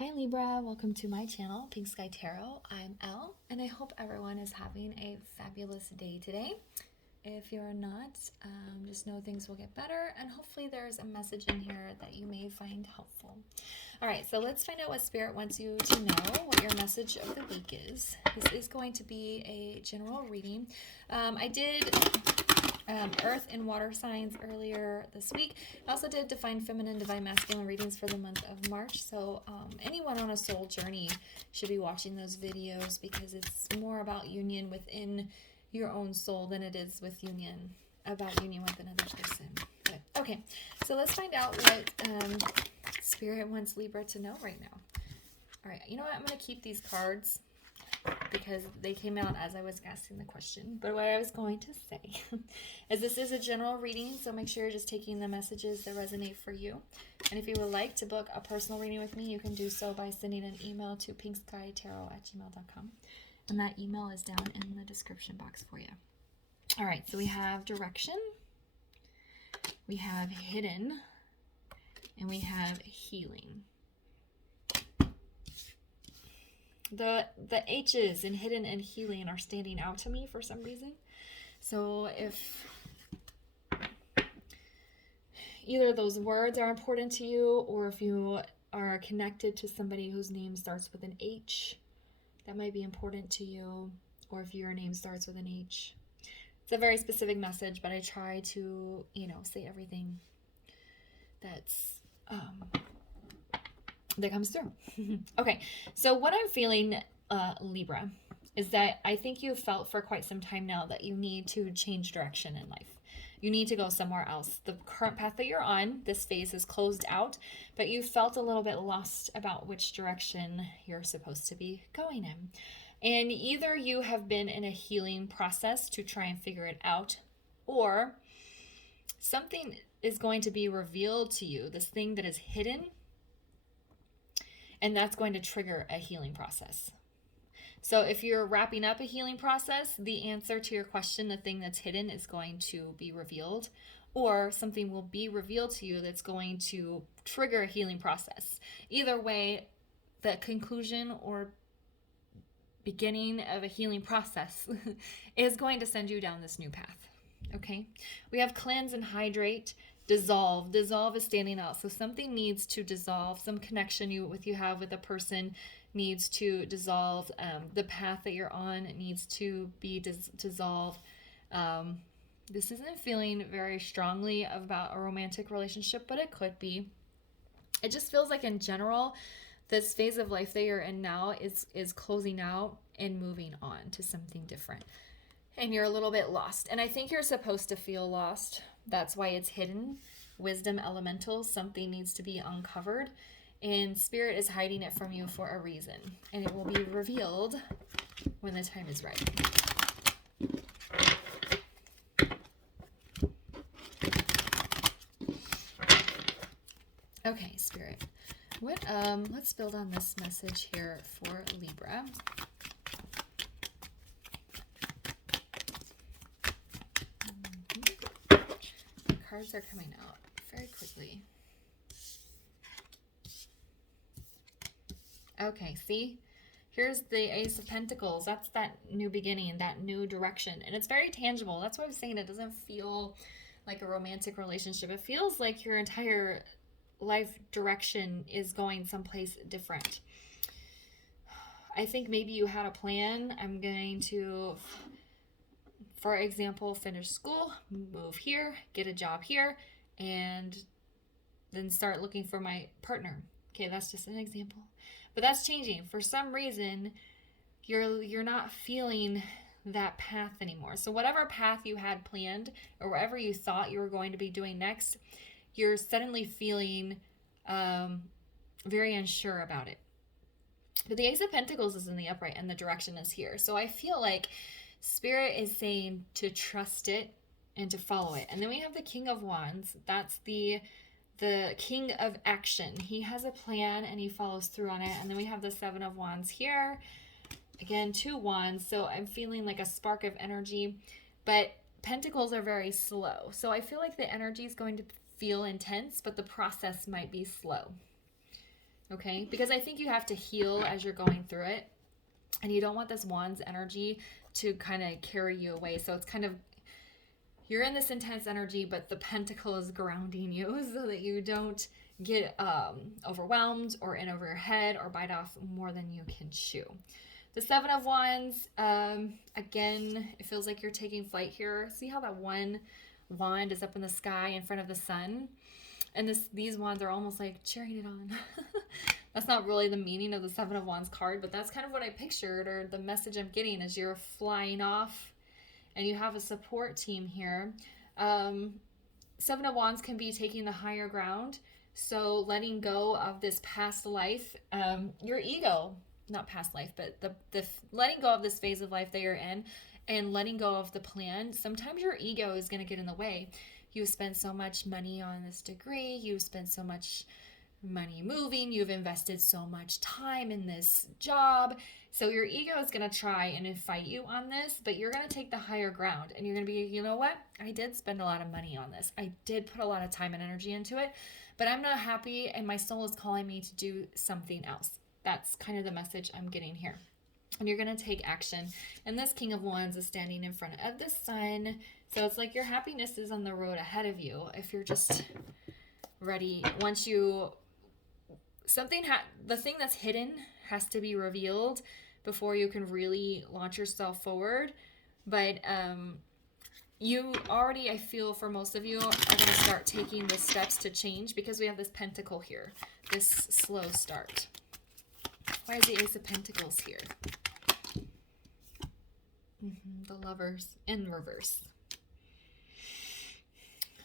Hi Libra, welcome to my channel, Pink Sky Tarot. I'm Elle, and I hope everyone is having a fabulous day today. If you're not, just know things will get better, and hopefully there's a message in here that you may find helpful. All right, so let's find out what Spirit wants you to know, what your message of the week is. This is going to be a general reading. I did Earth and water signs earlier this week. I also did divine feminine, divine masculine readings for the month of March. So anyone on a soul journey should be watching those videos because it's more about union within your own soul than it is with union with another person. But, okay, so let's find out what Spirit wants Libra to know right now. All right, you know what? I'm going to keep these cards because they came out as I was asking the question. But what I was going to say is this is a general reading, so make sure you're just taking the messages that resonate for you. And if you would like to book a personal reading with me, you can do so by sending an email to pinkskytarot@gmail.com. And that email is down in the description box for you. All right, so we have direction, we have hidden, and we have healing. The H's in hidden and healing are standing out to me for some reason. So if either of those words are important to you, or if you are connected to somebody whose name starts with an H, that might be important to you, or if your name starts with an H. It's a very specific message, but I try to, say everything that's that comes through. Okay, so what I'm feeling, Libra, is that I think you've felt for quite some time now that you need to change direction in life. You need to go somewhere else. The current path that you're on, this phase is closed out, but you felt a little bit lost about which direction you're supposed to be going in. And either you have been in a healing process to try and figure it out, or something is going to be revealed to you, this thing that is hidden, and that's going to trigger a healing process. So if you're wrapping up a healing process, the answer to your question, the thing that's hidden, is going to be revealed, or something will be revealed to you that's going to trigger a healing process. Either way, the conclusion or beginning of a healing process is going to send you down this new path. Okay? We have cleanse and hydrate. Dissolve. Dissolve is standing out. So something needs to dissolve. Some connection you have with a person needs to dissolve. The path that you're on needs to be dissolved. This isn't feeling very strongly about a romantic relationship, but it could be. It just feels like in general, this phase of life that you're in now is closing out and moving on to something different. And you're a little bit lost. And I think you're supposed to feel lost. That's why it's hidden. Wisdom elemental, something needs to be uncovered. And Spirit is hiding it from you for a reason. And it will be revealed when the time is right. Okay, Spirit. Let's build on this message here for Libra. Cards are coming out very quickly. Okay, see? Here's the Ace of Pentacles. That's that new beginning, that new direction. And it's very tangible. That's why I'm saying it doesn't feel like a romantic relationship. It feels like your entire life direction is going someplace different. I think maybe you had a plan. I'm going to, for example, finish school, move here, get a job here, and then start looking for my partner. Okay, that's just an example. But that's changing. For some reason, you're not feeling that path anymore. So whatever path you had planned or whatever you thought you were going to be doing next, you're suddenly feeling very unsure about it. But the Ace of Pentacles is in the upright and the direction is here. So I feel like Spirit is saying to trust it and to follow it. And then we have the King of Wands. That's the king of action. He has a plan and he follows through on it. And then we have the Seven of Wands here. Again, 2 wands. So I'm feeling like a spark of energy. But pentacles are very slow. So I feel like the energy is going to feel intense, but the process might be slow. okay? Because I think you have to heal as you're going through it, and you don't want this Wands energy to kind of carry you away. So it's kind of, you're in this intense energy, but the Pentacle is grounding you so that you don't get overwhelmed or in over your head or bite off more than you can chew. The Seven of Wands, again, it feels like you're taking flight here. See how that one wand is up in the sky in front of the sun? And these wands are almost like cheering it on. That's not really the meaning of the Seven of Wands card, but that's kind of what I pictured, or the message I'm getting as you're flying off and you have a support team here. Seven of Wands can be taking the higher ground. So letting go of this past life, your ego, not past life, but the letting go of this phase of life that you're in and letting go of the plan. Sometimes your ego is going to get in the way. You spend so much money on this degree. You spend so much money moving. You've invested so much time in this job. So your ego is going to try and fight you on this, but you're going to take the higher ground and you're going to be, you know what? I did spend a lot of money on this. I did put a lot of time and energy into it, but I'm not happy and my soul is calling me to do something else. That's kind of the message I'm getting here. And you're going to take action. And this King of Wands is standing in front of the sun. So it's like your happiness is on the road ahead of you. If you're just ready, once you, the thing that's hidden has to be revealed before you can really launch yourself forward. But you already, I feel for most of you, are going to start taking the steps to change because we have this Pentacle here, this slow start. Why is the Ace of Pentacles here? The Lovers in reverse.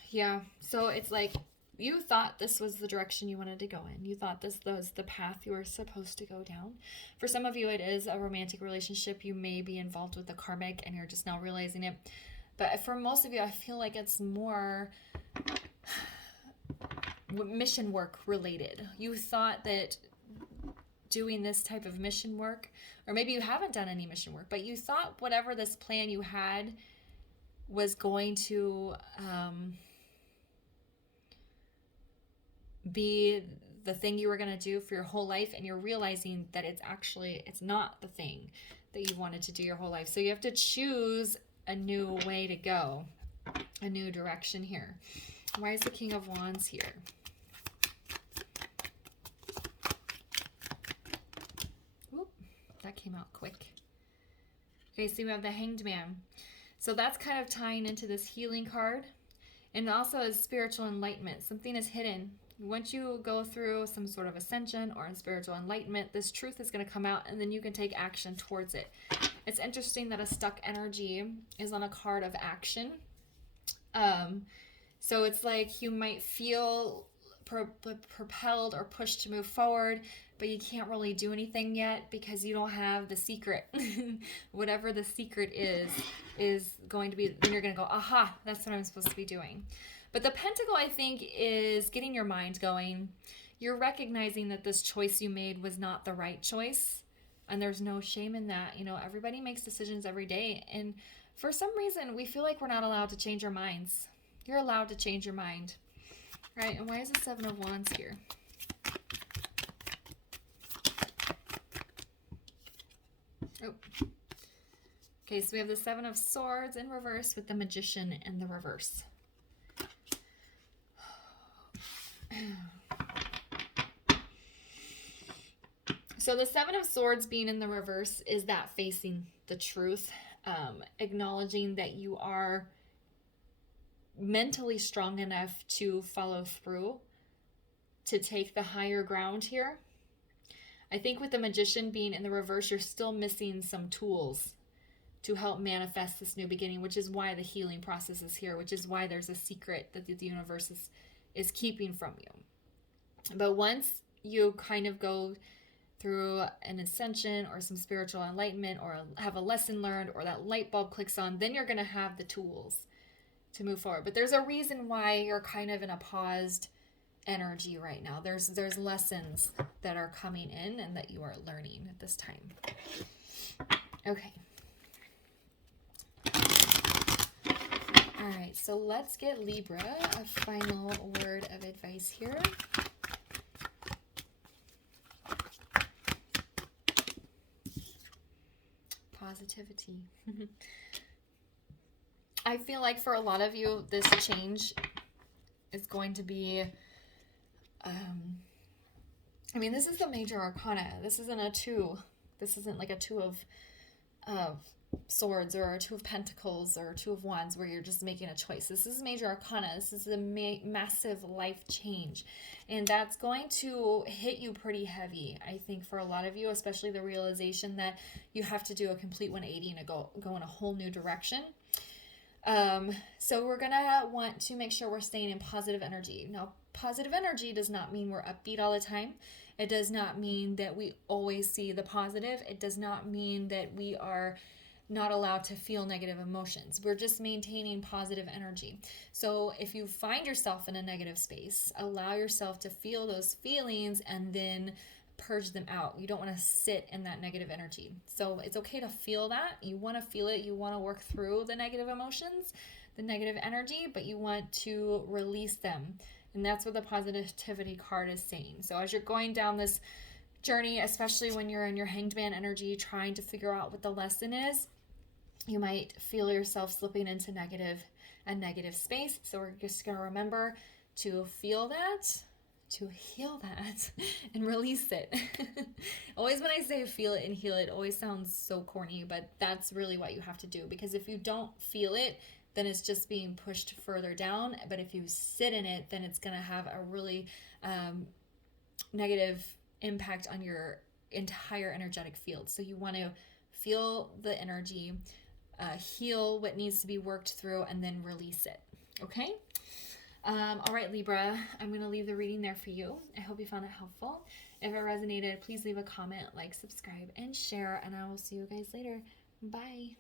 Yeah, so it's like you thought this was the direction you wanted to go in. You thought this was the path you were supposed to go down. For some of you, it is a romantic relationship. You may be involved with the karmic and you're just now realizing it. But for most of you, I feel like it's more mission work related. You thought that doing this type of mission work, or maybe you haven't done any mission work, but you thought whatever this plan you had was going to be the thing you were going to do for your whole life, and you're realizing that it's not the thing that you wanted to do your whole life. So you have to choose a new way to go, a new direction here. Why is the King of Wands here? That came out quick. Okay, so we have the Hanged Man. So that's kind of tying into this healing card. And also is spiritual enlightenment. Something is hidden. Once you go through some sort of ascension or in spiritual enlightenment, this truth is going to come out and then you can take action towards it. It's interesting that a stuck energy is on a card of action. So it's like you might feel propelled or pushed to move forward, but you can't really do anything yet because you don't have the secret. Whatever the secret is going to be, then you're going to go, aha, that's what I'm supposed to be doing. But the Pentacle, I think, is getting your mind going. You're recognizing that this choice you made was not the right choice, and there's no shame in that. You know, everybody makes decisions every day, and for some reason, we feel like we're not allowed to change our minds. You're allowed to change your mind. Right, and why is the Seven of Wands here? Oh. Okay, so we have the Seven of Swords in reverse with the Magician in the reverse. So the Seven of Swords being in the reverse is that facing the truth, acknowledging that you are mentally strong enough to follow through, to take the higher ground here. I think with the Magician being in the reverse, you're still missing some tools to help manifest this new beginning, which is why the healing process is here, which is why there's a secret that the universe is keeping from you. But once you kind of go through an ascension or some spiritual enlightenment or have a lesson learned or that light bulb clicks on, then you're going to have the tools to move forward. But there's a reason why you're kind of in a paused energy right now. There's lessons that are coming in and that you are learning at this time. Okay. All right, so let's get Libra a final word of advice here. positivity. I feel like for a lot of you, this change is going to be, I mean, this is the major arcana. This isn't a two. This isn't like a two of swords or a two of pentacles or a two of wands where you're just making a choice. This is major arcana. This is a massive life change. And that's going to hit you pretty heavy, I think, for a lot of you, especially the realization that you have to do a complete 180 and go in a whole new direction. So we're going to want to make sure we're staying in positive energy. Now, positive energy does not mean we're upbeat all the time. It does not mean that we always see the positive. It does not mean that we are not allowed to feel negative emotions. We're just maintaining positive energy. So if you find yourself in a negative space, allow yourself to feel those feelings and then purge them out. You don't want to sit in that negative energy. So it's okay to feel that. You want to feel it. You want to work through the negative emotions, the negative energy, but you want to release them. And that's what the positivity card is saying. So as you're going down this journey, especially when you're in your hanged man energy, trying to figure out what the lesson is, you might feel yourself slipping into a negative space. So we're just going to remember to feel that, to heal that, and release it. Always when I say feel it and heal it, always sounds so corny, but that's really what you have to do. Because if you don't feel it, then it's just being pushed further down. But if you sit in it, then it's going to have a really negative impact on your entire energetic field. So you want to feel the energy, heal what needs to be worked through, and then release it. Okay? All right, Libra, I'm going to leave the reading there for you. I hope you found it helpful. If it resonated, please leave a comment, like, subscribe, and share, and I will see you guys later. Bye.